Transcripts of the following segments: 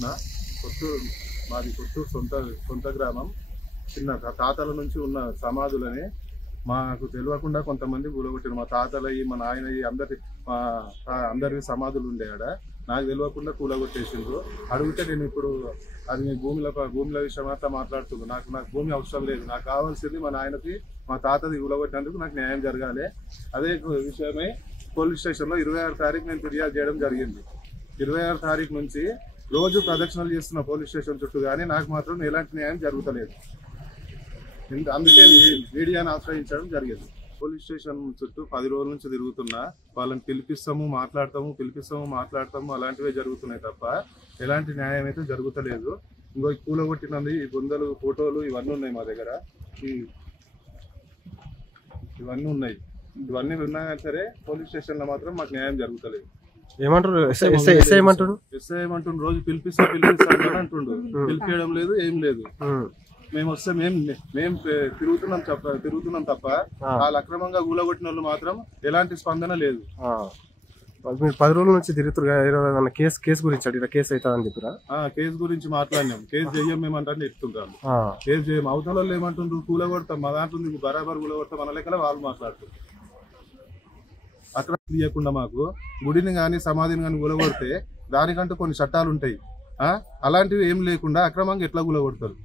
కృష్ణ. కొత్తూరు మాది, కొత్తూరు సొంత గ్రామం. చిన్న తాతల నుంచి ఉన్న సమాధులని మాకు తెలియకుండా కొంతమంది కూలగొట్టారు. మా తాతలయ్యి, మా నాయనయ్యి, అందరి సమాధులు ఉండే ఆడ. నాకు తెలియకుండా కూలగొట్టేసిండ్రు. అడిగితే నేను ఇప్పుడు అది మీ భూముల విషయం అంతా మాట్లాడుతున్నాను. నాకు భూమి అవసరం లేదు. నాకు కావాల్సింది మా నాయనకి, మా తాతది కూలగొట్టినందుకు నాకు న్యాయం జరగాలి. అదే విషయమై పోలీస్ స్టేషన్లో 26 తారీఖు నేను ఫిర్యాదు చేయడం జరిగింది. 26 తారీఖు నుంచి రోజు ప్రదక్షిణలు చేస్తున్న పోలీస్ స్టేషన్ చుట్టూ, కానీ నాకు మాత్రం ఎలాంటి న్యాయం జరుగుతలేదు. అందుకే మీడియాను ఆశ్రయించడం జరిగింది. పోలీస్ స్టేషన్ చుట్టూ 10 రోజుల నుంచి తిరుగుతున్నా. వాళ్ళని పిలిపిస్తాము, మాట్లాడతాము అలాంటివే జరుగుతున్నాయి తప్ప ఎలాంటి న్యాయం అయితే జరుగుతలేదు. ఇంకో కూలగొట్టినది ఈ బొందలు, ఫోటోలు ఇవన్నీ ఉన్నాయి మా దగ్గర. ఇవన్నీ ఉన్నాయి. ఇవన్నీ ఉన్నా సరే పోలీస్ స్టేషన్లో మాత్రం మాకు న్యాయం జరుగుతలేదు. ఏమంటారు? ఎస్ఐ ఏమంటుండ్రు, రోజు పిలిపిస్తా అంటుండు. పిలిపించడం లేదు, ఏం లేదు. మేము వస్తే మేము తిరుగుతున్నాం తప్ప వాళ్ళు అక్రమంగా కూలగొట్టిన వాళ్ళు మాత్రం ఎలాంటి స్పందన లేదు. మీరు 10 రోజుల నుంచి తిరుగుతున్నారు. కేసు గురించి అడిగిన కేసు అవుతుందని చెప్పిరా? కేసు గురించి మాట్లాడినాం. కేసు చెయ్యం మేమంటే చెప్తుంటాం. కేసు చేయం. అవతల వాళ్ళు ఏమంటుండ్రు, కూలగొడతాం, మా దాంట్లో బరాబర్ కూలగొడతాం అన్న లెక్కల వాళ్ళు మాట్లాడుతారు. అక్కడ తీయకుండా మాకు గుడిని కానీ సమాధిని కానీ కూలగొడితే దానికంటూ కొన్ని చట్టాలు ఉంటాయి. అలాంటివి ఏం లేకుండా అక్రమంగా ఎట్లా కూలగొడతారు?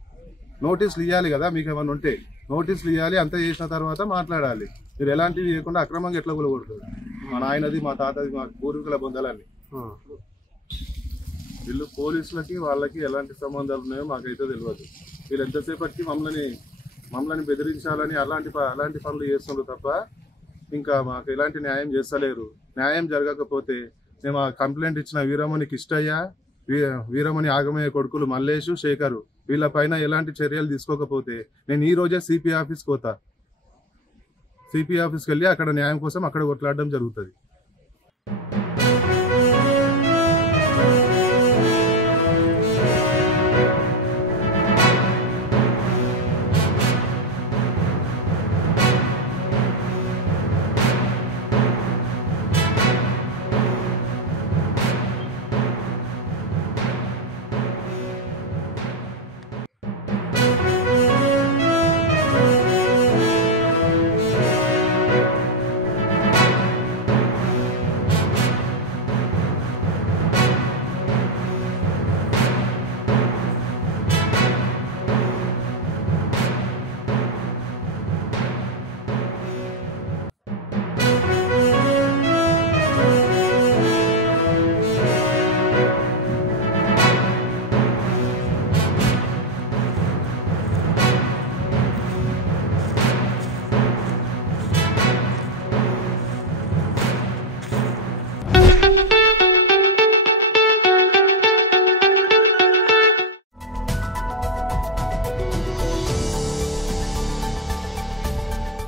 నోటీసులు ఇవ్వాలి కదా, మీకు ఏమైనా ఉంటే నోటీసులు ఇవ్వాలి. అంతా చేసిన తర్వాత మాట్లాడాలి. మీరు ఎలాంటివి చేయకుండా అక్రమంగా ఎట్లా కూలగొడతారు? మా నాయనది, మా తాతది, మా పూర్వీకుల బొందలన్నీ. వీళ్ళు పోలీసులకి వాళ్ళకి ఎలాంటి సంబంధాలు ఉన్నాయో మాకైతే తెలియదు. వీళ్ళు ఎంతసేపటికి మమ్మల్ని బెదిరించాలని అలాంటి పనులు చేస్తున్నారు తప్ప ఇంకా మాకు ఎలాంటి న్యాయం చేస్తలేరు. న్యాయం జరగకపోతే మేము ఆ కంప్లైంట్ ఇచ్చిన వీరమణి కిష్టయ్య, వీరమణి ఆగమయ్య కొడుకులు మల్లేషు, శేఖరు వీళ్ళ పైన ఎలాంటి చర్యలు తీసుకోకపోతే నేను ఈ రోజే సిపి ఆఫీస్కి పోతా. సిపి ఆఫీస్కి వెళ్ళి అక్కడ న్యాయం కోసం అక్కడ కొట్లాడడం జరుగుతుంది.